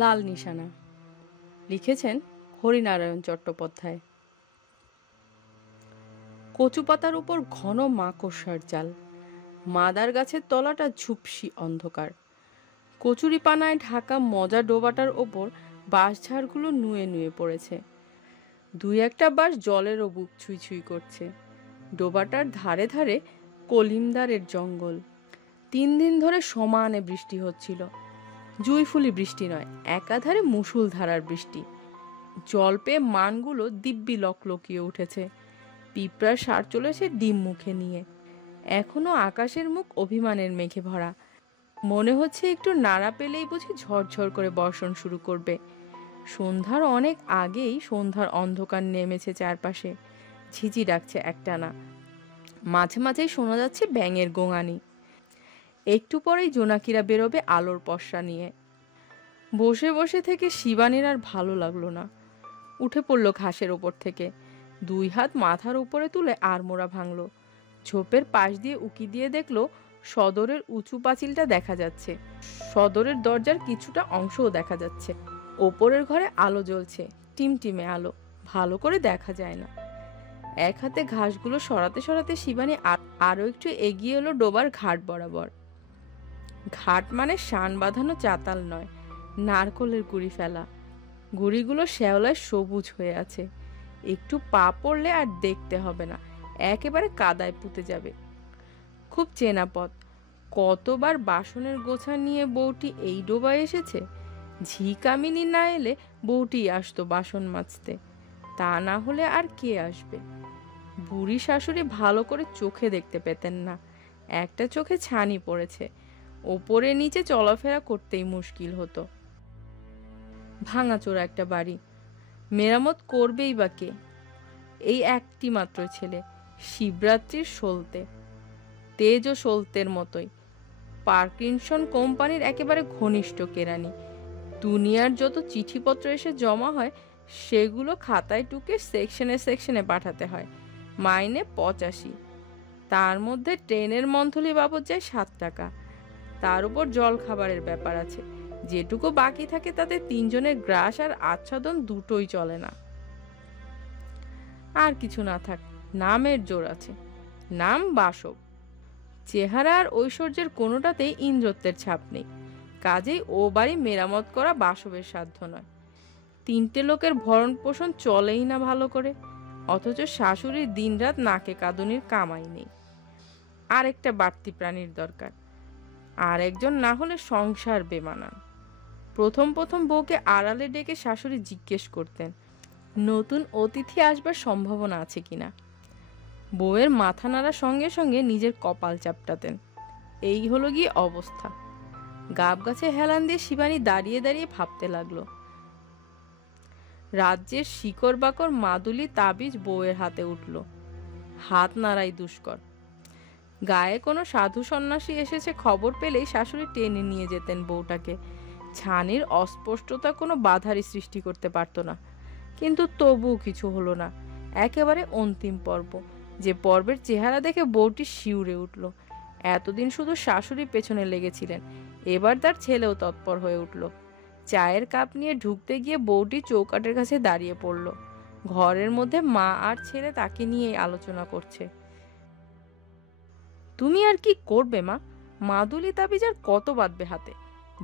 লাল নিশানা লিখেছেন হরিনারায়ণ চট্টোপাধ্যায়। কচু পাতার উপর ঘন মাকড়সার জাল, মাদার গাছের তলাটা ঝুপসি অন্ধকার, কচুরি পানায় ঢাকা মজা ডোবাটার ওপর বাঁশঝাড়গুলো নুয়ে নুয়ে পড়েছে। দুই একটা বাঁশ জলেরও বুক ছুঁই ছুঁই করছে। ডোবাটার ধারে ধারে কলিমদারের জঙ্গল। 3 দিন ধরে সমানে বৃষ্টি হচ্ছিল। জুঁইফুলি বৃষ্টি নয়, একাধারে মুষলধারার বৃষ্টি। জল পেয়ে মানগুলো দিব্যি লকলকিয়ে উঠেছে। পিঁপড়ার সার চলেছে ডিম মুখে নিয়ে। এখনো আকাশের মুখ অভিমানের মেঘে ভরা। মনে হচ্ছে একটু নাড়া পেলেই বুঝি ঝরঝর করে বর্ষণ শুরু করবে। সন্ধ্যার অনেক আগেই সন্ধ্যার অন্ধকার নেমেছে চারপাশে। ঝিঝি ডাকছে একটানা। মাঝে মাঝেই শোনা যাচ্ছে ব্যাঙের গোঙানি। একটু পরেই জোনাকিরা বেরোবে আলোর পসরা নিয়ে। বসে বসে থেকে শিবানীর আর ভালো লাগলো না। উঠে পড়ল ঘাসের ওপর থেকে, 2 হাত মাথার উপরে তুলে আড়মোড়া ভাঙল। ঝোপের পাশ দিয়ে উকি দিয়ে দেখলো সদরের উঁচু পাঁচিলটা দেখা যাচ্ছে। সদরের দরজার কিছুটা অংশও দেখা যাচ্ছে। ওপরের ঘরে আলো জ্বলছে, টিমটিমে আলো, ভালো করে দেখা যায় না। এক হাতে ঘাসগুলো সরাতে সরাতে শিবানী আরো একটু এগিয়ে এলো ডোবার ঘাট বরাবর। ঘাট মানে শান বাঁধানো চাতাল নয়, নারকলের গুড়ি ফেলা। গুড়িগুলো শ্যাওলায় সবুজ হয়ে আছে। একটু পা পড়লে আর দেখতে হবে না, একেবারে কাদায় পুঁতে যাবে। খুব চেনা পথ। কতবার বাসনের গোছা নিয়ে বউটি এই ডোবায় এসেছে। ঝি কামিনী না এলে বউটি আসতো বাসন মাজতে, তা না হলে আর কে আসবে। বুড়ি শাশুড়ি ভালো করে চোখে দেখতে পেতেন না, একটা চোখে ছানি পড়েছে, ওপরে নিচে চলাফেরা করতেই মুশকিল হতো। ভাঙাচোরা একটা বাড়ি, মেরামত করবেই বা কে? এই একটি মাত্র ছেলে, শিবরাত্রির সলতে, তেজ ও সলতের মতোই, পার্কিনসন কোম্পানির একেবারে ঘনিষ্ঠ কেরানি। দুনিয়ার যত চিঠিপত্র এসে জমা হয় সেগুলো খাতায় টুকে সেকশনে সেকশনে পাঠাতে হয়। মাইনে 85, তার মধ্যে ট্রেনের মন্থলি বাবদ যায় 7 টাকা। তার উপর জল খাবারের ব্যাপার আছে। যেটুকু বাকি থাকে তাতে 3 জনের গ্রাস আর আচ্ছাদন দুটোই চলে না। আর কিছু না থাক, নামের জোর আছে। নাম বাসব। চেহারা আর ঐশ্বর্যের কোনোটাতেই ইন্দ্রত্বের ছাপ নেই। কাজেই ও বাড়ি মেরামত করা বাসবের সাধ্য নয়। 3টে লোকের ভরণ পোষণ চলেই না ভালো করে, অথচ শাশুড়ির দিনরাত নাকে কাঁদুনির কামাই নেই। আর একটা বাড়তি প্রাণীর দরকার, আর একজন না হলে সংসার বেমানান। প্রথম প্রথম বউকে আড়ালে ডেকে শাশুড়ি জিজ্ঞেস করতেন নতুন অতিথি আসবার সম্ভাবনা আছে কিনা। বউয়ের মাথা নাড়ার সঙ্গে সঙ্গে নিজের কপাল চাপটাতেন। এই হলো গিয়ে অবস্থা। গাব গাছে হেলান দিয়ে শিবানী দাঁড়িয়ে দাঁড়িয়ে ভাবতে লাগলো। রাজ্যের শিকড় বাকর মাদুলি তাবিজ বউয়ের হাতে উঠল। হাত নাড়াই দুষ্কর। গায়ে কোনো সাধু সন্ন্যাসী এসেছে খবর পেলেই শাশুড়ি টেনে নিয়ে যেতেন বউটাকে। ছানির অস্পষ্টতা কোনো বাধারই সৃষ্টি করতে পারত না। কিন্তু তবুও কিছু হলো না। একেবারে অন্তিম পর্ব, যে পর্বের চেহারা দেখে বউটি শিউরে উঠল। এতদিন শুধু শাশুড়ি পেছনে লেগেছিলেন, এবার তার ছেলেও তৎপর হয়ে উঠল। চায়ের কাপ নিয়ে ঢুকতে গিয়ে বউটি চৌকাঠের কাছে দাঁড়িয়ে পড়ল। ঘরের মধ্যে মা আর ছেলে তাকে নিয়েই আলোচনা করছে। তুমি আর কি করবে মা? মাদুলি তাবিজ আর কত বাঁধবে হাতে?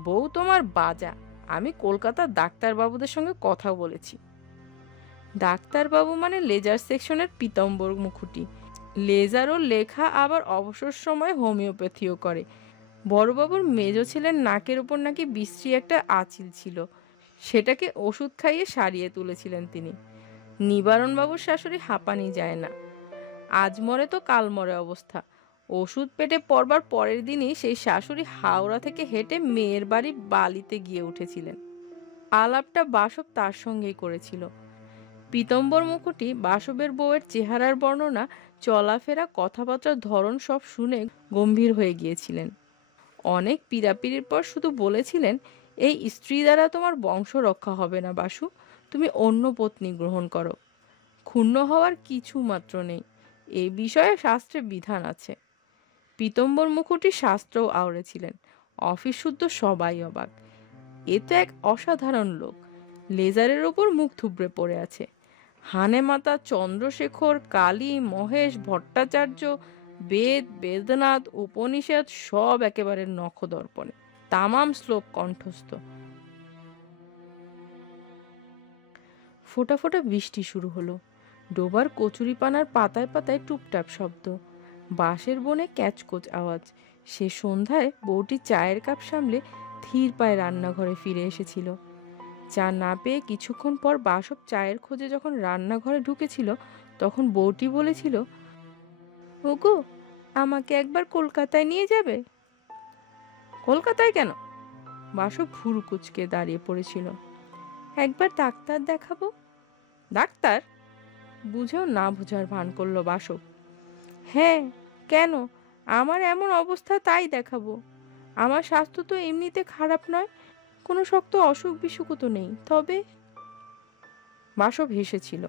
বউ তোমার বাজা। আমি কলকাতার ডাক্তারবাবুদের সঙ্গে কথা বলেছি। ডাক্তারবাবু মানে লেজার সেকশনের পীতাম্বর মুখুটি। লেজারও লেখা, আবার অবসর সময় হোমিওপ্যাথিও করে। বড়বাবুর মেজ ছেলের নাকের উপর নাকি বিশ্রী একটা আঁচিল ছিল, সেটাকে ওষুধ খাইয়ে সারিয়ে তুলেছিলেন তিনি। নিবারণবাবুর শাশুড়ি হাঁপানি যায় না, আজ মরে তো কাল মরে অবস্থা। ওষুধ পেটে পড়বার পরের দিনই সেই শাশুড়ি হাওড়া থেকে হেঁটে মেয়ের বাড়ি বালিতে গিয়ে উঠেছিলেন। আলাপটা বাসব তার সঙ্গেই করেছিল। পীতম্বর মুখোটি বাসবের বউয়ের চেহারার বর্ণনা, চলাফেরা, কথাবার্তার ধরন সব শুনে গম্ভীর হয়ে গিয়েছিলেন। অনেক পীড়াপিড়ির পর শুধু বলেছিলেন, এই স্ত্রী দ্বারা তোমার বংশ রক্ষা হবে না বাসু, তুমি অন্য পত্নী গ্রহণ করো। ক্ষুণ্ণ হওয়ার কিছু মাত্র নেই, এ বিষয়ে শাস্ত্রে বিধান আছে। পীতম্বর মুখোটি শাস্ত্রও আওড়েছিলেন। অফিস শুদ্ধ সবাই অবাক। এ তো এক অসাধারণ লোক, লেজারের ওপর মুখ থুবড়ে পড়ে আছে। হানেমাতা, চন্দ্রশেখর, কালী, মহেশ, ভট্টাচার্য, বেদ, বেদনাথ, উপনিষদ সব একেবারে নখদর্পণে, তামাম শ্লোক কণ্ঠস্থ। ফোঁটা ফোঁটা বৃষ্টি শুরু হলো। ডোবার কচুরিপানার পাতায় পাতায় টুপটাপ শব্দ, বাঁশের বনে ক্যাচকোচ আওয়াজ। সে সন্ধ্যায় বউটি চায়ের কাপ সামলে ধীর পায়ে রান্নাঘরে ফিরে এসেছিল। চা না পেয়ে কিছুক্ষণ পর বাসব চায়ের খোঁজে যখন রান্নাঘরে ঢুকেছিল, তখন বউটি বলেছিল, ওগো, আমাকে একবার কলকাতায় নিয়ে যাবে? কলকাতায় কেন? বাসব ভুরু কুচকে দাঁড়িয়ে পড়েছিল। একবার ডাক্তার দেখাবো। ডাক্তার? বুঝেও না বোঝার ভান করলো বাসব। হ্যাঁ, কেন? আমার এমন অবস্থা, তাই দেখাবো। আমার স্বাস্থ্য তো এমনিতে খারাপ নয়, কোনো শক্ত অসুখ বিসুখও তো নেই, তবে। বাসব হেসেছিল।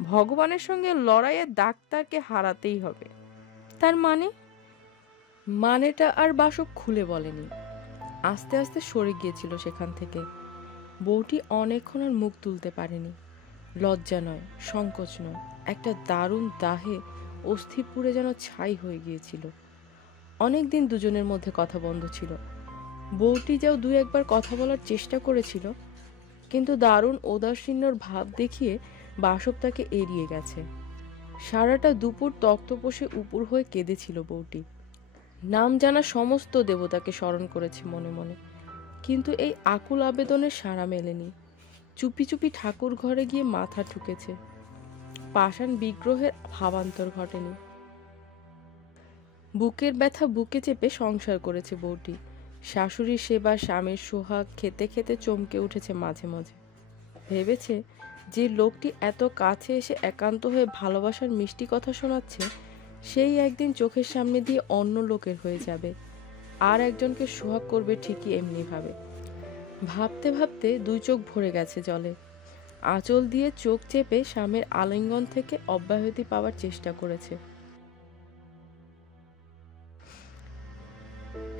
ভগবানের সঙ্গে লড়াইয়ে ডাক্তারকে হারাতেই হবে। তার মানে? মানেটা আর বাসব খুলে বলেনি। আস্তে আস্তে সরে গিয়েছিল সেখান থেকে। বউটি অনেকক্ষণ আর মুখ তুলতে পারেনি। লজ্জা নয়, সংকোচ নয়, একটা দারুণ দাহে অস্থি পুড়ে যেন ছাই হয়ে গিয়েছিল। অনেকদিন দুজনের মধ্যে কথা বন্ধ ছিল। বউটি যাও দু একবার কথা বলার চেষ্টা করেছিল, কিন্তু দারুণ উদাসীন্যর ভাব দেখিয়ে বাসব তাকে এড়িয়ে গেছে। সারাটা দুপুর তক্তপোষে উপুর হয়ে কেঁদেছিল বউটি। নাম জানা সমস্ত দেবতাকে স্মরণ করেছে মনে মনে, কিন্তু এই আকুল আবেদনের সাড়া মেলেনি। চুপি চুপি ঠাকুর ঘরে গিয়ে মাথা ঠুকেছে। পাষাণ বিগ্রহের ভাবান্তর ঘটেনি। বুকের ব্যথা বুকে চেপে সংসার করেছে বউটি। শাশুড়ির সেবা, স্বামীর সোহাগ খেতে খেতে চমকে উঠেছে মাঝে মাঝে। ভেবেছে, যে লোকটি এত কাছে এসে একান্ত হয়ে ভালোবাসার মিষ্টি কথা শোনাচ্ছে, সেই একদিন চোখের সামনে দিয়ে অন্য লোকের হয়ে যাবে, আর একজনকে সোহাগ করবে ঠিকই এমনি ভাবে। ভাবতে ভাবতে দুই চোখ ভরে গেছে জলে। আঁচল দিয়ে চোখ চেপে স্বামীর আলিঙ্গন থেকে অব্যাহতি পাওয়ার চেষ্টা করেছে।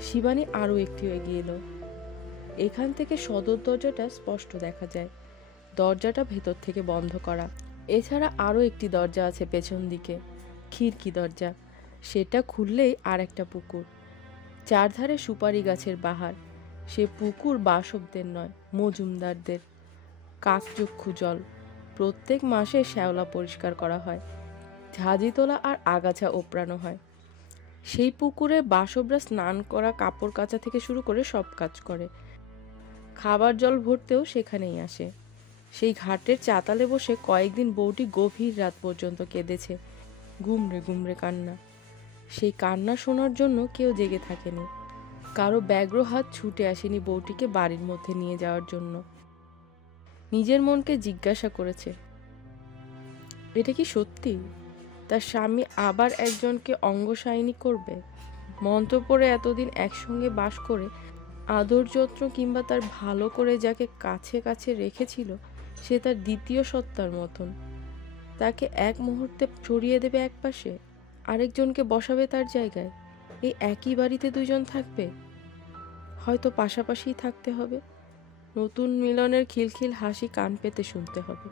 শিবানী আরো একটু এগিয়ে এলো। এখান থেকে সদর দরজাটা স্পষ্ট দেখা যায়। দরজাটা ভেতর থেকে বন্ধ করা। এছাড়া আরো একটি দরজা আছে পেছন দিকে, খিড়কি দরজা। সেটা খুললেই আর একটা পুকুর, চারধারে সুপারি গাছের বাহার। সে পুকুর বাসবদের নয়, মজুমদারদের। কাকচক্ষু জল। প্রত্যেক মাসে শ্যাওলা পরিষ্কার করা হয়, ঝাঁঝি তোলা আর আগাছা ওপড়ানো হয়। সেই পুকুরে বাসবরা স্নান করা, কাপড় কাচা থেকে শুরু করে সব কাজ করে। খাবার জল ভরতেও সেখানেই আসে। সেই ঘাটের চাতালে বসে কয়েকদিন বউটি গভীর রাত পর্যন্ত কেঁদেছে, গুমড়ে গুমড়ে কান্না। সেই কান্না শোনার জন্য কেউ জেগে থাকেনি। কারো ব্যগ্র হাত ছুটে আসেনি বউটিকে বাড়ির মধ্যে নিয়ে যাওয়ার জন্য। নিজের মনকে জিজ্ঞাসা করেছে, এটা কি সত্যি? তার স্বামী আবার একজনকে অঙ্গসায়নী করবে? মন্তব্যে এতদিন একসঙ্গে বাস করে আদর যত্ন কিংবা তার ভালো করে যাকে কাছে কাছে রেখেছিল, সে তার দ্বিতীয় সত্তার মতন তাকে এক মুহূর্তে সরিয়ে দেবে একপাশে, আরেকজনকে বসাবে তার জায়গায়। এই একই বাড়িতে দুজন থাকবে, হয়তো পাশাপাশি থাকতে হবে। নতুন মিলনের খিলখিল হাসি কান পেতে শুনতে হবে।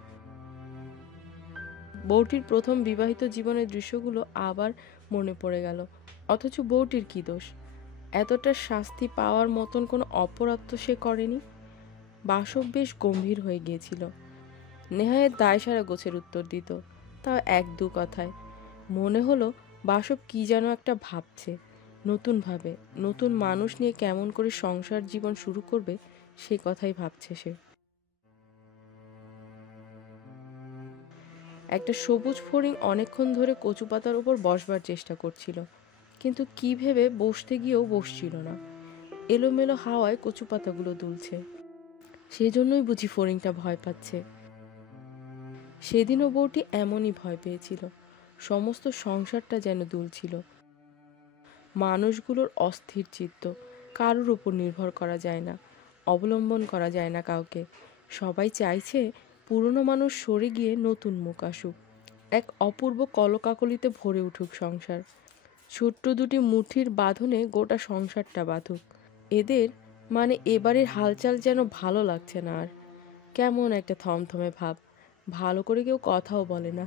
বউটির প্রথম বিবাহিত জীবনের দৃশ্যগুলো আবার মনে পড়ে গেল। অথচ বউটির কি দোষ? এতটা শাস্তি পাওয়ার মতন কোনো অপরাধ তো সে করেনি। বাসব বেশ গম্ভীর হয়ে গিয়েছিল। নেহায়ের দায়সারা গোছের উত্তর দিত, তাও এক দু কথায়। মনে হলো বাসব কি যেন একটা ভাবছে, নতুন ভাবে, নতুন মানুষ নিয়ে কেমন করে সংসার জীবন শুরু করবে সে কথাই ভাবছে সে। একটা সবুজ ফড়িং অনেকক্ষণ ধরে কচু পাতার উপর বসবার চেষ্টা করছিল, কিন্তু কি ভেবে বসতে গিয়েও বসছিল না। এলোমেলো হাওয়ায় কচু পাতাগুলো দুলছে, সেজন্যই বুঝি ফড়িংটা ভয় পাচ্ছে। সেদিনও বউটি এমনই ভয় পেয়েছিল। সমস্ত সংসারটা যেন দুলছিল। মানুষগুলোর অস্থির চিত্ত, কারোর উপর নির্ভর করা যায় না, অবলম্বন করা যায় না কাউকে। সবাই চাইছে পুরনো মানুষ সরে গিয়ে নতুন মুখ আসুক, এক অপূর্ব কলকাকলিতে ভরে উঠুক সংসার। ছোট্ট দুটি মুঠির বাঁধনে গোটা সংসারটা বাঁধুক। এদের মানে এবারের হালচাল যেন ভালো লাগছে না আর। কেমন একটা থমথমে ভাব, ভালো করে কেউ কথাও বলে না,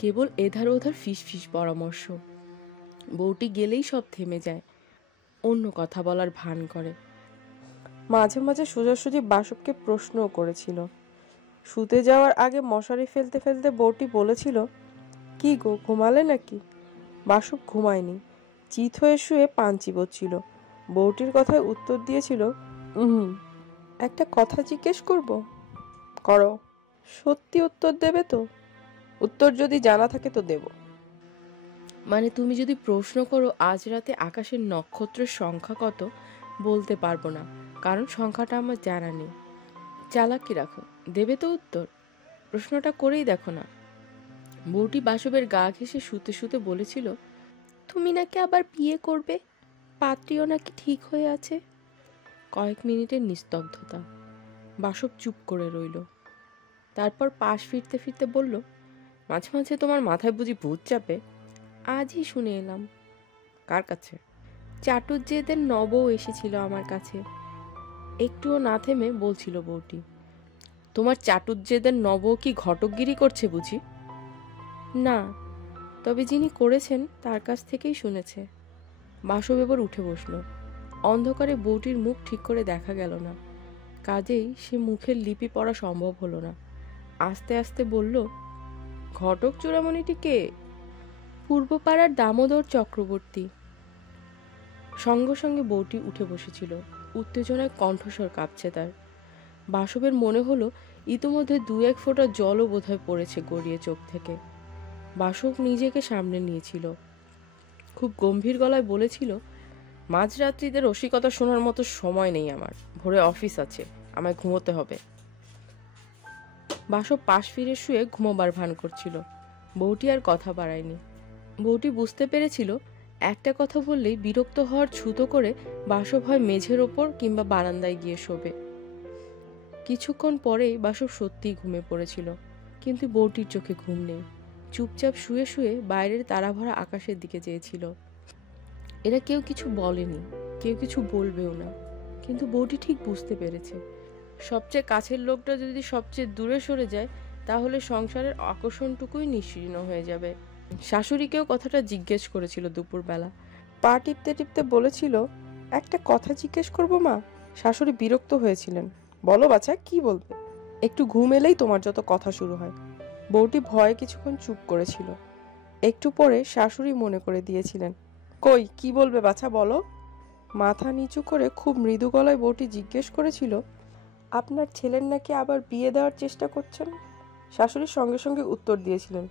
কেবল এধার ওধার ফিস ফিস পরামর্শ। বউটি গেলেই সব থেমে যায়, অন্য কথা বলার ভান করে। মাঝে মাঝে সোজাসুজি বাসবকে প্রশ্নও করেছিল। শুতে যাওয়ার আগে মশারি ফেলতে ফেলতে বউটি বলেছিল, কি গো, ঘুমালে নাকি? বাসব ঘুমায়নি, চিত হয়ে শুয়ে পান চিবোচ্ছিল। বউটির কথায় উত্তর দিয়েছিল, একটা কথা জিজ্ঞেস করব? করো। সত্যি উত্তর দেবে তো? উত্তর যদি জানা থাকে তো দেব। মানে তুমি যদি প্রশ্ন করো আজ রাতে আকাশের নক্ষত্রের সংখ্যা কত, বলতে পারবো না, কারণ সংখ্যাটা আমার জানা নেই। চালাকি রাখো, দেবে তো উত্তর? প্রশ্নটা করেই দেখো না। বউটি বাসবের গা ঘেঁষে শুতে শুতে বলেছিল, তুমি নাকি আবার বিয়ে করবে, পাত্রীও নাকি ঠিক হয়ে আছে। কয়েক মিনিটের নিস্তব্ধতা। বাসব চুপ করে রইল। তারপর পাশ ফিরতে ফিরতে বলল, মাঝে মাঝে তোমার মাথায় বুঝি ভূত চাপে? আজই শুনে এলাম। কার কাছে? চাটুজ্জেদের নবও এসেছিল আমার কাছে। একটুও না থেমে বলছিল বউটি। তোমার চাটুজ্জেদের নব কি ঘটকগিরি করছে বুঝি? না, তবে যিনি করেছেন তার কাছ থেকেই শুনেছে। বাসব এবার উঠে বসল। অন্ধকারে বউটির মুখ ঠিক করে দেখা গেল না, কাজেই সে মুখের লিপি পড়া সম্ভব হলো না। আস্তে আস্তে বলল, ঘটক চূড়ামণিটি কে? পূর্বপাড়ার দামোদর চক্রবর্তী। সঙ্গে সঙ্গে বউটি উঠে বসেছিল, উত্তেজনায় কণ্ঠস্বর কাঁপছে তার। বাসবের মনে হলো ইতোমধ্যে দু এক ফোঁটা জলও বোধহয় পড়েছে গড়িয়ে চোখ থেকে। বাসব নিজেকে সামনে নিয়েছিল, খুব গম্ভীর গলায় বলেছিল, মাঝরাত্রিতে রসিকতা শোনার মতো সময় নেই আমার, ভোরে অফিস আছে, আমায় ঘুমোতে হবে। বাসব পাশ ফিরে শুয়ে ঘুমোবার ভান করছিল। বউটি আর কথা বাড়ায়নি। বউটি বুঝতে পেরেছিল একটা কথা বললেই বিরক্ত হওয়ার ছুতো করে বাসব হয় মেঝের ওপর কিংবা বারান্দায় গিয়ে শোবে। কিছুক্ষণ পরেই বাসব সত্যিই ঘুমে পড়েছিল, কিন্তু বউটির চোখে ঘুম নেই। চুপচাপ শুয়ে শুয়ে বাইরের তারাভরা আকাশের দিকে চেয়েছিল। এরা কেউ কিছু বলেনি, কেউ কিছু বলবেও না, কিন্তু বউটি ঠিক বুঝতে পেরেছে, সবচেয়ে কাছের লোকটা যদি সবচেয়ে দূরে সরে যায়, তাহলে সংসারের আকর্ষণটুকুই নিঃশীর্ণ হয়ে যাবে। শাশুড়িকেও কথাটা জিজ্ঞেস করেছিল দুপুরবেলা। পা টিপতে টিপতে বলেছিল, একটা কথা জিজ্ঞেস করবো মা? শাশুড়ি বিরক্ত হয়েছিলেন। বলো বাছা, কি বলবে? একটু ঘুম এলেই তোমার যত কথা শুরু হয়। বউটি ভয়ে কিছুক্ষণ চুপ করেছিল। একটু পরে শাশুড়ি মনে করে দিয়েছিলেন, কই, কি বলবে বাছা, বলো। মাথা নিচু করে খুব মৃদু গলায় বউটি জিজ্ঞেস করেছিল, আপনার ছেলের নাকি আবার বিয়ে দেওয়ার চেষ্টা করছেন? শাশুড়ি সঙ্গে সঙ্গে উত্তর দিয়েছিলেন,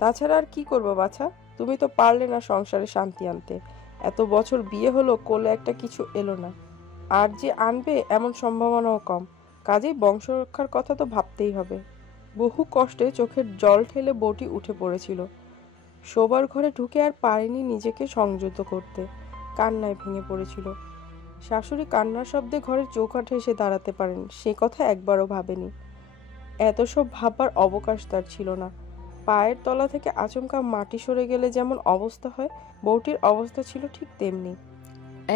তাছাড়া আর কি করবো বাছা, তুমি তো পারলে না সংসারে শান্তি আনতে। এত বছর বিয়ে হলো, কোলে একটা কিছু এলো না, আর যে আনবে এমন সম্ভাবনাও কম, কাজেই বংশ রক্ষার কথা তো ভাবতেই হবে। বহু কষ্টে চোখের জল ঠেলে বউটি উঠে পড়েছিল। শোবার ঘরে ঢুকে আর পারেনি নিজেকে সংযত করতে, কান্নায় ভেঙে পড়েছিল। শাশুড়ি কান্নার শব্দে ঘরের চৌকাঠে এসে দাঁড়াতে পারেন সে কথা একবারও ভাবেনি। এত সব ভাববার অবকাশ তার ছিল না। পায়ের তলা থেকে আচমকা মাটি সরে গেলে যেমন অবস্থা হয়, বউটির অবস্থা ছিল ঠিক তেমনি।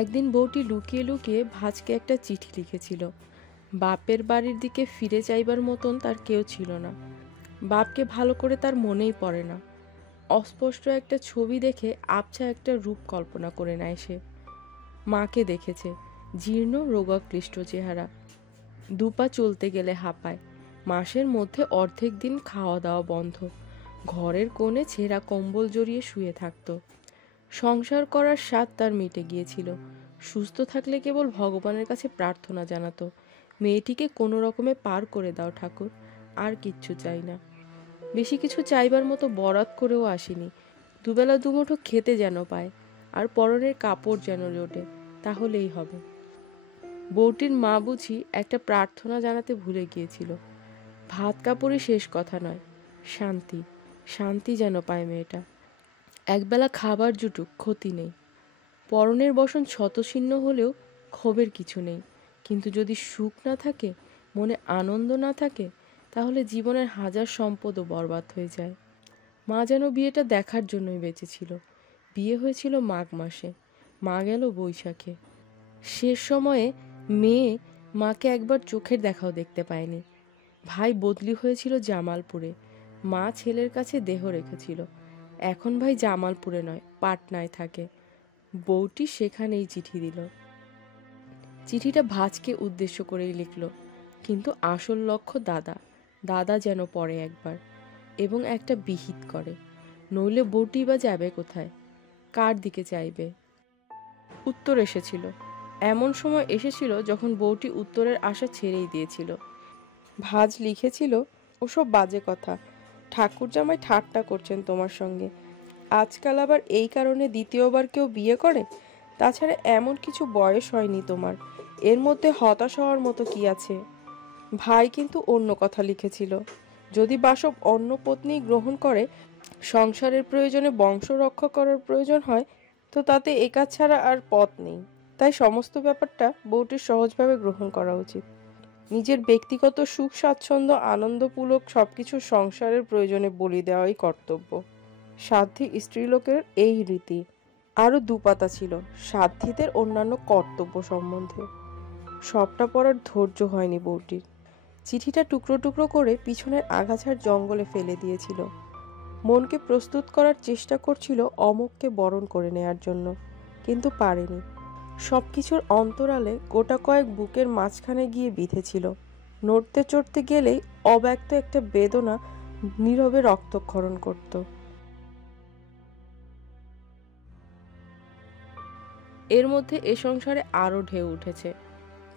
একদিন বউটি লুকিয়ে লুকিয়ে ভাজকে একটা চিঠি লিখেছিল। বাপের বাড়ির দিকে ফিরে যাইবার মতন তার কেউ ছিল না। বাপকে ভালো করে তার মনেই পড়ে না। অস্পষ্ট একটা ছবি দেখে আবছা একটা রূপ কল্পনা করে নেয় সে। মাকে দেখেছে, জীর্ণ রোগাক্লিষ্ট চেহারা, দুপা চলতে গেলে হাঁপায়, মাসের মধ্যে অর্ধেক দিন খাওয়া দাওয়া বন্ধ, ঘরের কোণে ছেঁড়া কম্বল জড়িয়ে শুয়ে থাকত। সংসার করার স্বাদ তার মিটে গিয়েছিল। সুস্থ থাকলে কেবল ভগবানের কাছে প্রার্থনা জানাতো, মেয়েটিকে কোনো রকমে পার করে দাও ঠাকুর, আর কিচ্ছু চাই না। বেশি কিছু চাইবার মতো বরাত করেও আসেনি, দুবেলা দুমুঠো খেতে যেন পায়, আর পরনের কাপড় যেন জোটে, তাহলেই হবে। বউটির মা বুঝি একটা প্রার্থনা জানাতে ভুলে গিয়েছিল, ভাত কাপড়ই শেষ কথা নয়, শান্তি, শান্তি যেন পায় মেয়েটা। একবেলা খাবার জুটুক, ক্ষতি নেই। পরনের বসন শতছিন্ন হলেও ক্ষোভের কিছু নেই, কিন্তু যদি সুখ না থাকে, মনে আনন্দ না থাকে, তাহলে জীবনের হাজার সম্পদও বরবাদ হয়ে যায়। মা যেন বিয়েটা দেখার জন্যই বেঁচেছিল। বিয়ে হয়েছিল মাঘ মাসে, মা গেল বৈশাখে। শেষ সময়ে মেয়ে মাকে একবার চোখের দেখাও দেখতে পায়নি। ভাই বদলি হয়েছিল জামালপুরে, মা ছেলের কাছে দেহ রেখেছিল। এখন ভাই জামালপুরে নয়, পাটনায় থাকে। বউটি সেখানেই চিঠি দিল। চিঠিটা ভাজকে উদ্দেশ্য করেই লিখল, কিন্তু আসল লক্ষ্য দাদা। দাদা যেন পড়ে একবার এবং একটা বিহিত করে, নইলে বউটি বা যাবে কোথায়, কার দিকে চাইবে? উত্তর এসেছিল। এমন সময় এসেছিল যখন বউটি উত্তরের আশা ছেড়েই দিয়েছিল। ভাজ লিখেছিল, ওসব বাজে কথা, ঠাকুর জামাই ঠাট্টা করছেন তোমার সঙ্গে। আজকাল আবার এই কারণে দ্বিতীয়বার কেউ বিয়ে করে? তাছাড়া এমন কিছু বয়স হয়নি তোমার, এর মধ্যে হতাশ হওয়ার মতো কি আছে? ভাই কিন্তু অন্য কথা লিখেছিল, যদি বাসব অন্য পত্নী গ্রহণ করে, সংসারের প্রয়োজনে বংশ রক্ষা করার প্রয়োজন হয়, তো তাতে একাজ ছাড়া আর পথ নেই। তাই সমস্ত ব্যাপারটা বউটির সহজভাবে গ্রহণ করা উচিত। নিজের ব্যক্তিগত সুখ স্বাচ্ছন্দ্য আনন্দপুলক সবকিছু সংসারের প্রয়োজনে বলি দেওয়াই কর্তব্য। সাধ্বী স্ত্রীলোকের এই রীতি। আরো দুপাতা ছিল সাধ্বীদের অন্যান্য কর্তব্য সম্বন্ধে। সবটা পড়ার ধৈর্য হয়নি বউটির। চিঠিটা টুকরো টুকরো করে পিছনের আগাছার জঙ্গলে ফেলে দিয়েছিল। মনকে প্রস্তুত করার চেষ্টা করছিল অমুককে বরণ করে নেয়ার জন্য, কিন্তু পারেনি। সবকিছুর অন্তরালে গোটা কয়েক বুকের মাঝখানে গিয়ে বিঁধেছিল। নড়তে চড়তে গেলেই অব্যক্ত একটা বেদনা নীরবে রক্তক্ষরণ করত। এর মধ্যে এ সংসারে আরো ঢেউ উঠেছে।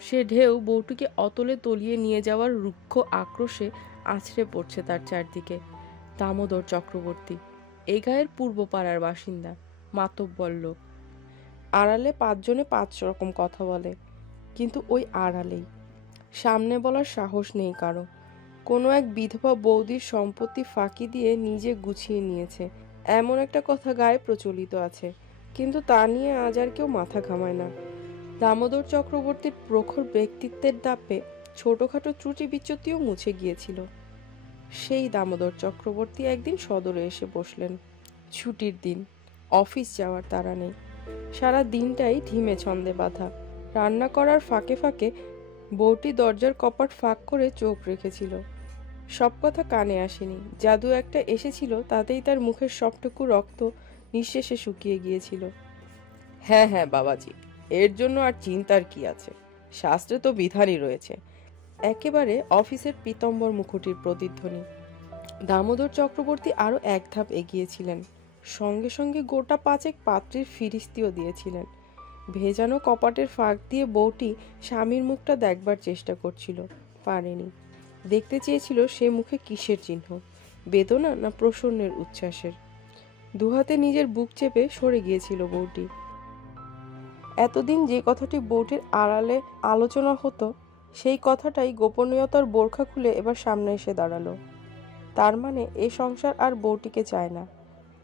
সে ঢেউ বউটিকে অতলে তলিয়ে নিয়ে যাওয়ার রুক্ষ আক্রোশে আছড়ে পড়ছে তার চারদিকে। দামোদর চক্রবর্তী এই গায়ের পূর্ব পাড়ার বাসিন্দা, মাতব্বর লোক। আড়ালে 5 জনে 5 রকম কথা বলে, কিন্তু ওই আড়ালেই। সামনে বলার সাহস নেই কারো। কোনো এক বিধবা বৌদির সম্পত্তি ফাঁকি দিয়ে নিজে গুছিয়ে নিয়েছে, এমন একটা কথা গায়ে প্রচলিত আছে, কিন্তু তা নিয়ে আজ আর কেউ মাথা ঘামায় না। দামোদর চক্রবর্তীর প্রখর ব্যক্তিত্বের দাপে ছোটখাটো ত্রুটি বিচ্যুতিও মুছে গিয়েছিল। সেই দামোদর চক্রবর্তী একদিন সদরে এসে বসলেন। ছুটির দিন, অফিস যাওয়ার তাড়া নেই। সারা দিনটাই ঢিমে ছন্দে বাঁধা। রান্না করার ফাঁকে ফাঁকে বউটি দরজার কপাট ফাঁক করে চোখ রেখেছিল। সব কথা কানে আসেনি, জাদু একটা এসেছিল, তাতেই তার মুখের সবটুকু রক্ত নিঃশেষে শুকিয়ে গিয়েছিল। হ্যাঁ হ্যাঁ বাবাজি, এর জন্য আর চিন্তার কি আছে, শাস্ত্রে তো বিধানই রয়েছে। একেবারে অফিসের পীতম্বর মুখোটির প্রতিধ্বনি। দামোদর চক্রবর্তী আরো এক ধাপ এগিয়েছিলেন, সঙ্গে সঙ্গে গোটা 5 পাত্রীর ফিরিস্তিও দিয়েছিলেন। ভেজানো কপাটের ফাঁক দিয়ে বউটি স্বামীর মুখটা দেখবার চেষ্টা করছিল, পারেনি। দেখতে চেয়েছিল সে মুখে কিসের চিহ্ন, বেদনা না প্রসন্নের উচ্ছ্বাসের। দুহাতে নিজের বুক চেপে সরে গিয়েছিল বউটি। এতদিন যে কথাটি বউটির আড়ালে আলোচনা হতো, সেই কথাটাই গোপনীয়তার বোরখা খুলে এবার সামনে এসে দাঁড়ালো। তার মানে এই সংসার আর বউটিকে চায় না।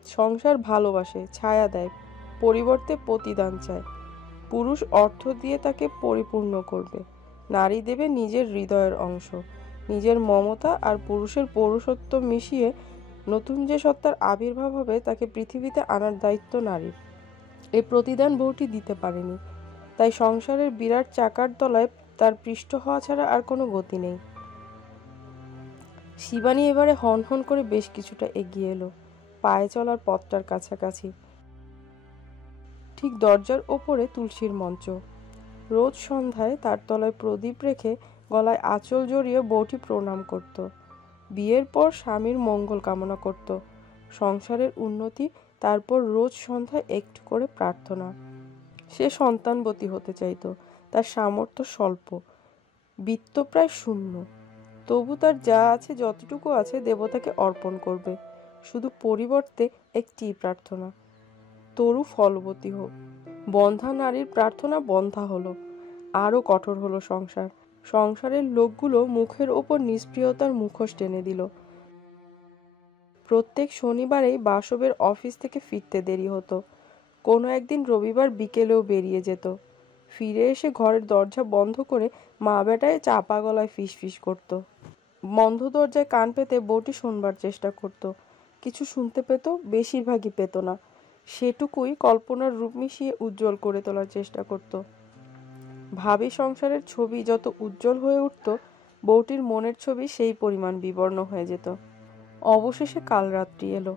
সংসার ভালোবাসে, ছায়া দেয়, পরিবর্তে প্রতিদান চায়। পুরুষ অর্থ দিয়ে তাকে পরিপূর্ণ করবে, নারী দেবে নিজের হৃদয়ের অংশ, নিজের মমতা আর পুরুষের পৌরুষত্ব মিশিয়ে নতুন যে সত্তার আবির্ভাব হবে তাকে পৃথিবীতে আনার দায়িত্ব নারীর। এই প্রতিদান বউটি দিতে পারেনি, তাই সংসারের বিরাট চাকার তলায় তার পৃষ্ঠ হওয়া ছাড়া আর কোনো গতি নেই। শিবানী এবারে হন হন করে বেশ কিছুটা এগিয়ে এলো, পায়ে চলার পথটার কাছাকাছি। ঠিক দরজার ওপরে তুলসীর মঞ্চ। রোজ সন্ধ্যায় তার তলায় প্রদীপ রেখে গলায় আঁচল জড়িয়ে বউটি প্রণাম করত। বিয়ের পর স্বামীর মঙ্গল কামনা করত, সংসারের উন্নতি, তারপর রোজ সন্ধ্যায় একটু করে প্রার্থনা। সে সন্তানবতী হতে চাইত, তার সামর্থ্য স্বল্প, বিত্ত প্রায় শূন্য, তবু তার যা আছে যতটুকু আছে দেবতাকে অর্পণ করবে। শুধু পরিবর্তে একটি প্রার্থনা, তরু ফলবতী হোক। বন্ধা নারীর প্রার্থনা বন্ধা হলো, আরো কঠোর হলো সংসার। সংসারের লোকগুলো মুখের ওপর নিষ্প্রিয়তার মুখোশ টেনে দিল। প্রত্যেক শনিবারেই বাসবের অফিস থেকে ফিরতে দেরি হতো। কোনো একদিন রবিবার বিকেলেও বেরিয়ে যেত। ফিরে এসে ঘরের দরজা বন্ধ করে মা বেটায় চাপা গলায় ফিসফিস করত। বন্ধ দরজায় কান পেতে বউটি শুনবার চেষ্টা করত, কিছু শুনতে পেত, বেশিরভাগই পেত না। সেটুকুই কল্পনার রূপ মিশিয়ে উজ্জ্বল করে তোলার চেষ্টা করত। ভাবী সংসারের ছবি যত উজ্জ্বল হয়ে উঠত, বউটির মনের ছবি সেই পরিমাণ বিবর্ণ হয়ে যেত। অবশেষে কাল রাত্রি এলো।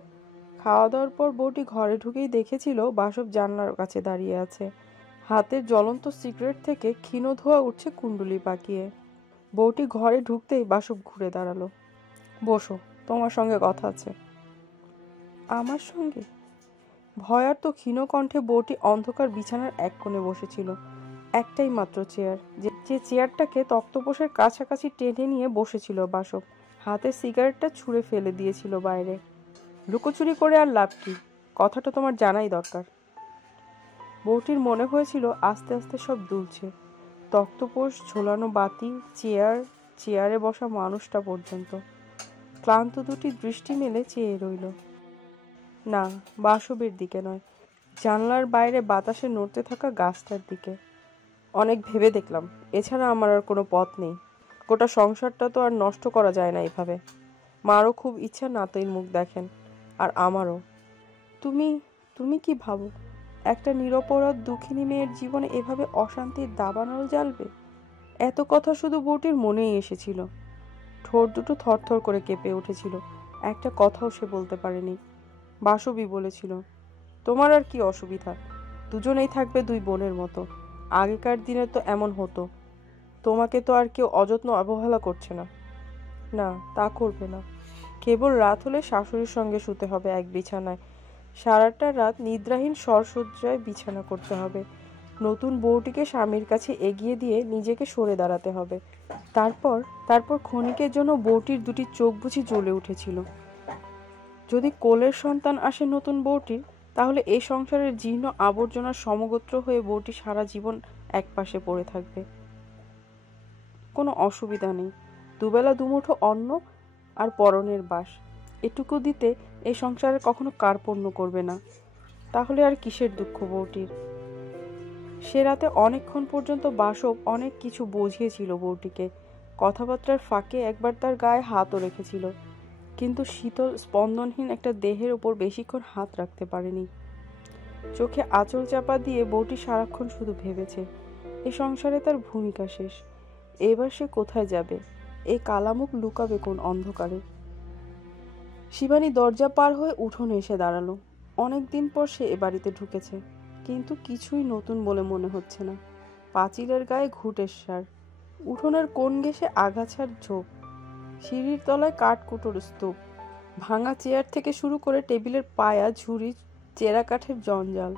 খাওয়া দাওয়ার পর বউটি ঘরে ঢুকেই দেখেছিল বাসব জানলার কাছে দাঁড়িয়ে আছে। হাতের জ্বলন্ত সিগারেট থেকে ক্ষীণ ধোঁয়া উঠছে কুণ্ডুলি পাকিয়ে। বউটি ঘরে ঢুকতেই বাসব ঘুরে দাঁড়ালো। বসো, তোমার সঙ্গে কথা আছে। আমার সঙ্গে? ভয়ার্ত ক্ষীণ কণ্ঠে বউটি অন্ধকার বিছানার এক কোণে বসেছিল। একটাই মাত্র চেয়ার, যে চেয়ারটাকে তক্তপোষের কাছাকাছি টেনে নিয়ে বসেছিল বাসব। হাতে সিগারেটটা ছুঁড়ে ফেলে দিয়েছিল বাইরে। লুকোচুরি করে আর লাভ কি? কথাটা তোমার জানাই দরকার। বউটির মনে হয়েছিল আস্তে আস্তে সব দুলছে। তক্তপোষ, ঝোলানো বাতি, চেয়ারে বসা মানুষটা পর্যন্ত। ক্লান্ত দুটি দৃষ্টি মেলে চেয়ে রইল। না, বাসবের দিকে নয়, জানলার বাইরে বাতাসে নড়তে থাকা গাছটার দিকে। অনেক ভেবে দেখলাম, এছাড়া আমার আর কোনো পথ নেই। গোটা সংসারটা তো আর নষ্ট করা যায় না এভাবে। মারও খুব ইচ্ছা নাতইর মুখ দেখেন, আর আমারও। তুমি তুমি কি ভাবো, একটা নিরপরাধ দুঃখিনী মেয়ের জীবনে এভাবে অশান্তির দাবানল জ্বালবে? এত কথা শুধু বউটির মনেই এসেছিল। ঠোঁট দুটো থরথর করে কেঁপে উঠেছিল। একটা কথাও সে বলতে পারেনি। বাসবই বলেছিল, তোমার আর কি অসুবিধা? দুজনেই থাকবে দুই বোনের মতো। আগেকার দিনে তো এমন হতো। তোমাকে তো আর কেউ অযত্ন অবহেলা করছে না। না, তা করবে না। কেবল রাত হলে শাশুড়ির সঙ্গে শুতে হবে এক বিছানায়। সারাটা রাত নিদ্রাহীন সরসজ্জায় বিছানা করতে হবে। নতুন বউটিকে স্বামীর কাছে এগিয়ে দিয়ে নিজেকে সরে দাঁড়াতে হবে। তারপর ক্ষণিকের জন্য বউটির দুটি চোখ বুঝি জ্বলে উঠেছিল। যদি কোলের সন্তান আসে নতুন বউটির, তাহলে এই সংসারের জীর্ণ আবর্জনার সমগোত্র হয়ে বউটি সারা জীবন একপাশে পড়ে থাকবে। কোনো অসুবিধা নেই, দুবেলা দুমুঠো অন্ন আর পরনের বাস, এটুকু দিতে এই সংসারে কখনো কার্পণ্য করবে না। তাহলে আর কিসের দুঃখ বউটির? সে রাতে অনেকক্ষণ পর্যন্ত বাসব অনেক কিছু বুঝিয়েছিল বউটিকে। কথাবার্তার ফাঁকে একবার তার গায়ে হাতও রেখেছিল, কিন্তু শীতল স্পন্দনহীন একটা দেহের ওপর বেশিক্ষণ হাত রাখতে পারেনি। চোখে আঁচল চাপা দিয়ে বউটি সারাক্ষণ শুধু ভেবেছে, এ সংসারে তার ভূমিকা শেষ। এবার সে কোথায় যাবে? এই কালামুখ লুকাবে কোন অন্ধকারে? শিবানী দরজা পার হয়ে উঠোনে এসে দাঁড়ালো। অনেকদিন পর সে এ বাড়িতে ঢুকেছে, কিন্তু কিছুই নতুন বলে মনে হচ্ছে না। পাঁচিলের গায়ে ঘুঁটের সার, উঠোনের কোণ ঘেঁষে আগাছার ঝোপ, সিঁড়ির তলায় কাঠকুটোর স্তূপ, ভাঙা চেয়ার থেকে শুরু করে টেবিলের পায়া, ঝুড়ি, চেরা কাঠের জঞ্জাল।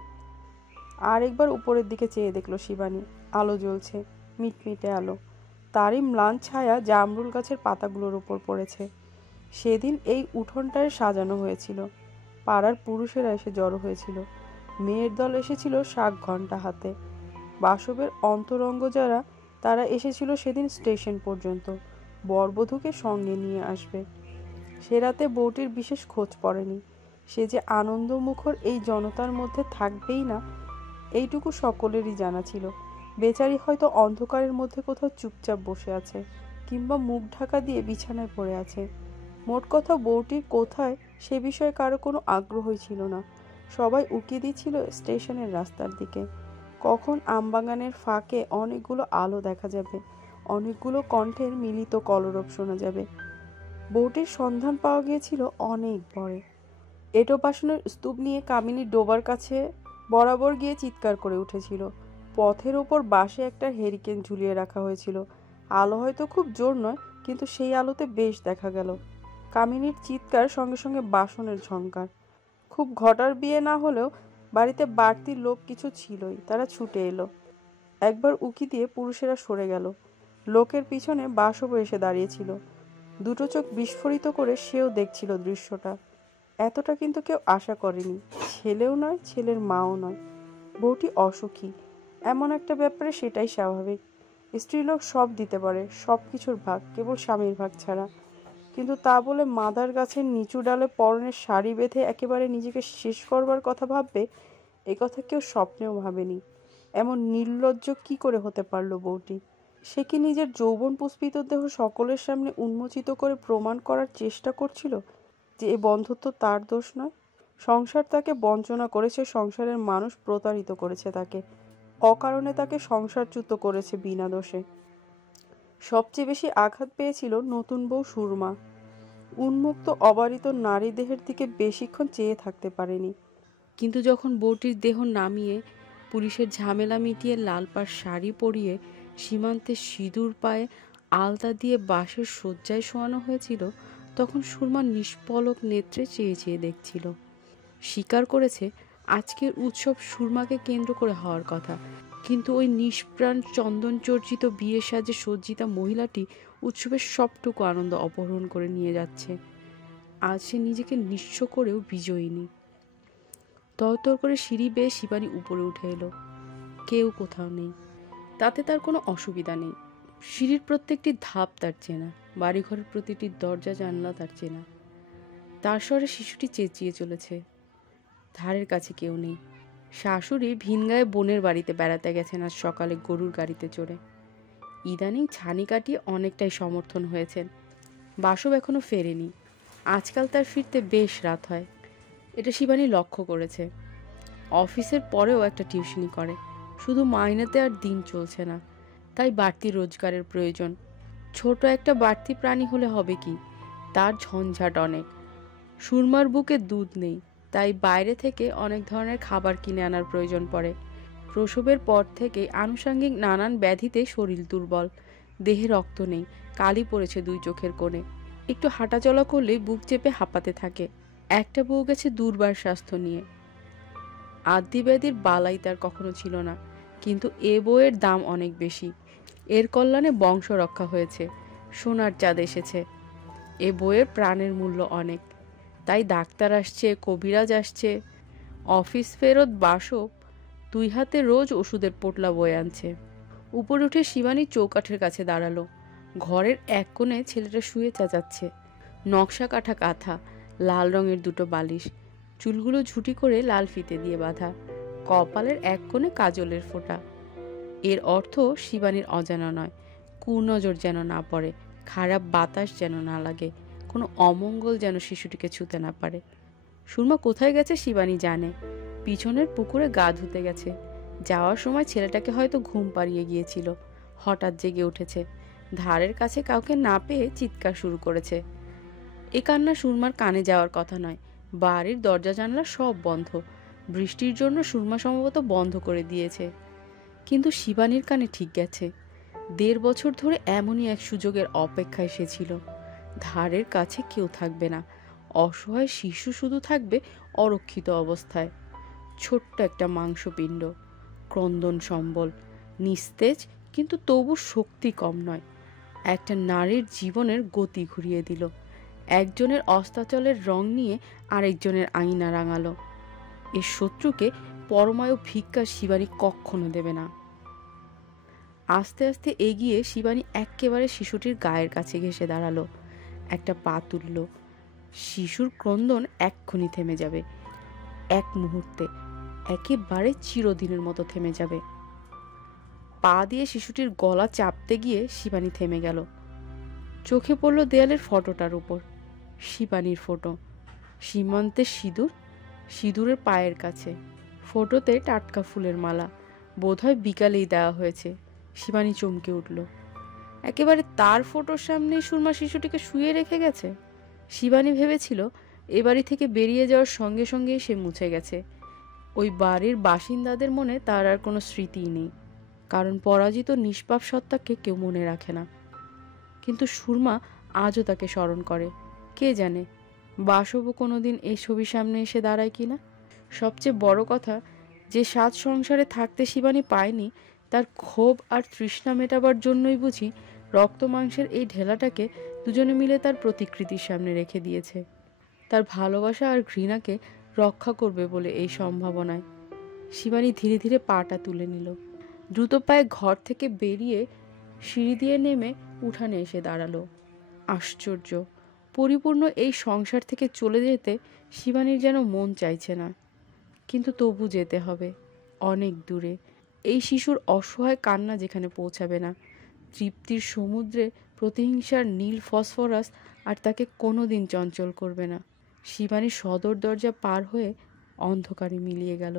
আর একবার উপরের দিকে চেয়ে দেখল শিবানী। আলো জ্বলছে, মিটমিটে আলো। তারই ম্লান ছায়া জামরুল গাছের পাতাগুলোর উপর পড়েছে। সেদিন এই উঠোনটায় সাজানো হয়েছিল। পাড়ার পুরুষেরা এসে জড়ো হয়েছিল। মেয়ের দল এসেছিল শাক ঘণ্টা হাতে। বাসবের অন্তরঙ্গ যারা, তারা এসেছিল সেদিন স্টেশন পর্যন্ত। বরবধূকে সঙ্গে নিয়ে আসবে। সে রাতে বউটির বিশেষ খোঁজ পড়েনি। সে যে আনন্দমুখর এই জনতার মধ্যে থাকবেই না, এইটুকু সকলেরই জানা ছিল। বেচারি হয়তো অন্ধকারের মধ্যে কোথাও চুপচাপ বসে আছে, কিংবা মুখ ঢাকা দিয়ে বিছানায় পড়ে আছে। মোট কথা, বউটির কোথায় সে বিষয়ে কারো কোনো আগ্রহই ছিল না। সবাই উকি দিচ্ছিল স্টেশনের রাস্তার দিকে। কখন আমবাগানের ফাঁকে অনেকগুলো আলো দেখা যাবে, অনেকগুলো কণ্ঠের মিলিত কলরব শোনা যাবে। বউটির সন্ধান পাওয়া গিয়েছিল অনেক পরে। এঁটো বাসনের স্তূপ নিয়ে কামিনী ডোবার কাছে বরাবর গিয়ে চিৎকার করে উঠেছিল। পথের ওপর বাঁশে একটা হেরিকেন ঝুলিয়ে রাখা হয়েছিল। আলো হয়তো খুব জোর নয়, কিন্তু সেই আলোতে বেশ দেখা গেল। কামিনীর চিৎকার, সঙ্গে সঙ্গে বাসনের ঝংকার। খুব ঘটার বিয়ে না হলেও বাড়িতে বাড়তি লোক কিছু ছিলই, তারা ছুটে এলো। একবার উকি দিয়ে পুরুষেরা সরে গেল। লোকের পিছনে বাসবও এসে দাঁড়িয়েছিল। দুটো চোখ বিস্ফোরিত করে সেও দেখছিল দৃশ্যটা। এতটা কিন্তু কেউ আশা করেনি। ছেলেও নয়, ছেলের মাও নয়। বউটি অসুখী, এমন একটা ব্যাপারে সেটাই স্বাভাবিক। স্ত্রীলোক সব দিতে পারে, সব কিছুর ভাগ, কেবল স্বামীর ভাগ ছাড়া। কিন্তু তা বলে মাদার গাছের নিচু ডালে পরনের শাড়ি বেঁধে একেবারে নিজেকে শেষ করবার কথা ভাববে, এ কথা কেউ স্বপ্নেও ভাবেনি। এমন নির্লজ্জ কি করে হতে পারল বউটি? সে কি নিজের যৌবন পুষ্পিত দেহ সকলের সামনে উন্মোচিত করে প্রমাণ করার চেষ্টা করছিল যে এ বন্ধুত্ব তার দোষ নয়? সংসার তাকে বঞ্চনা করেছে, সংসারের মানুষ প্রতারিত করেছে তাকে। অকারণে তাকে সংসারচ্যুত করেছে বিনা দোষে। সবচেয়ে বেশি আঘাত পেয়েছিল নতুন বউ সুরমা। উন্মুক্ত অবারিত নারী দেহের দিকে বেশিক্ষণ চেয়ে থাকতে পারেনি। কিন্তু যখন বউটির দেহ নামিয়ে পুলিশের ঝামেলা মিটিয়ে লাল পাড় শাড়ি পরিয়ে সীমান্তে সিঁদুর পায়ে আলতা দিয়ে বাঁশের শয্যায় শোয়ানো হয়েছিল, তখন সুরমা নিষ্পলক নেত্রে চেয়ে চেয়ে দেখছিল। স্বীকার করেছে আজকের উৎসব সুরমাকে কেন্দ্র করে হওয়ার কথা, কিন্তু ওই নিষ্প্রাণ চন্দন চর্চিত বিয়ের সাজে সজ্জিতা মহিলাটি উৎসবের সবটুকু আনন্দ অপহরণ করে নিয়ে যাচ্ছে। আজ সে নিজেকে নিঃস্ব করেও বিজয়িনী। তরতর করে সিঁড়ি বেয়ে শিবানী উপরে উঠে এলো। কেউ কোথাও নেই, তাতে তার কোনো অসুবিধা নেই। সিঁড়ির প্রত্যেকটি ধাপ তার চেনা, বাড়িঘরের প্রতিটি দরজা জানলা তার চেনা। তার স্বরে শিশুটি চেঁচিয়ে চলেছে। ধারের কাছে কেউ নেই। শাশুড়ি ভিনগাঁয়ে বোনের বাড়িতে বেড়াতে গেছেন আজ সকালে গরুর গাড়িতে চড়ে। ইদানিং ছানি কাটিয়ে অনেকটাই সমর্থন হয়েছেন। বাসব এখনো ফেরেনি। আজকাল তার ফিরতে বেশ রাত হয়, এটা শিবানী লক্ষ্য করেছে। অফিসের পরেও একটা টিউশনি করে। শুধু মাইনেতে আর দিন চলছে না, তাই বাড়তি রোজগারের প্রয়োজন। ছোট একটা বাড়তি প্রাণী হলে হবে কি, তার ঝঞ্ঝাট অনেক। সুরমার বুকে দুধ নেই, তাই বাইরে থেকে অনেক ধরনের খাবার কিনে আনার প্রয়োজন পড়ে। প্রসবের পর থেকে আনুষঙ্গিক নানান ব্যাধিতে শরীর দুর্বল, দেহে রক্ত নেই, কালি পড়েছে দুই চোখের কোণে। একটু হাঁটাচলা করলেই বুক চেপে হাঁপাতে থাকে। একটা বউ গেছে দুর্বার স্বাস্থ্য নিয়ে। আদি ব্যাধির বালাই তার কখনো ছিল না, কিন্তু এ বউয়ের দাম অনেক বেশি। এর কল্যাণে বংশ রক্ষা হয়েছে, সোনার চাঁদ এসেছে। এ বউয়ের প্রাণের মূল্য অনেক, তাই ডাক্তার আসছে, কবিরাজ আসছে। অফিস ফেরত বাসব 2 হাতে রোজ ওষুধের পোটলা বয়ে আনছে। উপরে উঠে শিবানী চৌকাঠের কাছে দাঁড়ালো। ঘরের এক কোণে ছেলেটা শুয়ে চেঁচাচ্ছে। নকশা কাটা কাঁথা, লাল রঙের দুটো বালিশ, চুলগুলো ঝুটি করে লাল ফিতে দিয়ে বাঁধা, কপালের এক কোণে কাজলের ফোঁটা। এর অর্থ শিবানীর অজানা নয়। কুনজর যেন না পড়ে, খারাপ বাতাস যেন না লাগে, কোনো অমঙ্গল যেন শিশুটিকে ছুঁতে না পারে। সুরমা কোথায় গেছে শিবানী জানে। পিছনের পুকুরে গা ধুতে গেছে। যাওয়ার সময় ছেলেটাকে হয়তো ঘুম পাড়িয়ে গিয়েছিল, হঠাৎ জেগে উঠেছে। ধারের কাছে কাউকে না পেয়ে চিৎকার শুরু করেছে। এ কান্না সুরমার কানে যাওয়ার কথা নয়। বাড়ির দরজা জানলা সব বন্ধ। বৃষ্টির জন্য সুরমা সম্ভবত বন্ধ করে দিয়েছে, কিন্তু শিবানীর কানে ঠিক গেছে। 1.5 বছর ধরে এমনই এক সুযোগের অপেক্ষায় সে ছিল। ধারের কাছে কেউ থাকবে না, অসহায় শিশু শুধু থাকবে অরক্ষিত অবস্থায়। ছোট্ট একটা মাংসপিণ্ড, ক্রন্দন সম্বল, নিস্তেজ, কিন্তু তবু শক্তি কম নয়। একটা নারীর জীবনের গতি ঘুরিয়ে দিল। একজনের অস্তাচলের রং নিয়ে আরেকজনের আইনা রাঙালো। এর শত্রুকে পরমায়ু ভিক্ষা শিবানী কখনো দেবে না। আস্তে আস্তে এগিয়ে শিবানী একেবারে শিশুটির গায়ের কাছে ঘেঁষে দাঁড়ালো। একটা পা তুলল। শিশুর ক্রন্দন এক্ষুনি থেমে যাবে, এক মুহূর্তে, একেবারে চিরদিনের মতো থেমে যাবে। পা দিয়ে শিশুটির গলা চাপতে গিয়ে শিবানী থেমে গেল। চোখে পড়ল দেয়ালের ফটোটার উপর। শিবানীর ফটো, সীমান্তে সিঁদুর, সিঁদুরের পায়ের কাছে। ফটোতে টাটকা ফুলের মালা, বোধহয় বিকালেই দেওয়া হয়েছে। শিবানী চমকে উঠল। একেবারে তার ফটোর সামনে সুরমা শিশুটিকে শুয়ে রেখে গেছে। শিবানী ভেবেছিল এ বাড়ি থেকে বেরিয়ে যাওয়ার সঙ্গে সঙ্গেই সে মুছে গেছে। ওই বাড়ির বাসিন্দাদের মনে তার আর কোনো স্মৃতিই নেই, কারণ পরাজিত নিষ্পাপ সত্তাকে কেউ মনে রাখে না। কিন্তু সুরমা আজও তাকে স্মরণ করে। কে জানে বাসবও কোনোদিন এই ছবির সামনে এসে দাঁড়ায় কিনা। সবচেয়ে বড় কথা, যে সাত সংসারে থাকতে শিবানী পায়নি, তার ক্ষোভ আর তৃষ্ণা মেটাবার জন্যই বুঝি রক্ত মাংসের এই ঢেলাটাকে দুজনে মিলে তার প্রতিকৃতির সামনে রেখে দিয়েছে। তার ভালোবাসা আর ঘৃণাকে রক্ষা করবে বলে এই সম্ভাবনায়। শিবানী ধীরে ধীরে পাটা তুলে নিল। দ্রুত পায়ে ঘর থেকে বেরিয়ে সিঁড়ি দিয়ে নেমে উঠানে এসে দাঁড়ালো। আশ্চর্য, পরিপূর্ণ এই সংসার থেকে চলে যেতে শিবানীর যেন মন চাইছে না, কিন্তু তবু যেতে হবে অনেক দূরে। এই শিশুর অসহায় কান্না যেখানে পৌঁছাবে না। তৃপ্তির সমুদ্রে প্রতিহিংসার নীল ফসফরাস আর তাকে কোনোদিন চঞ্চল করবে না। শিবানী সদর দরজা পার হয়ে অন্ধকারে মিলিয়ে গেল।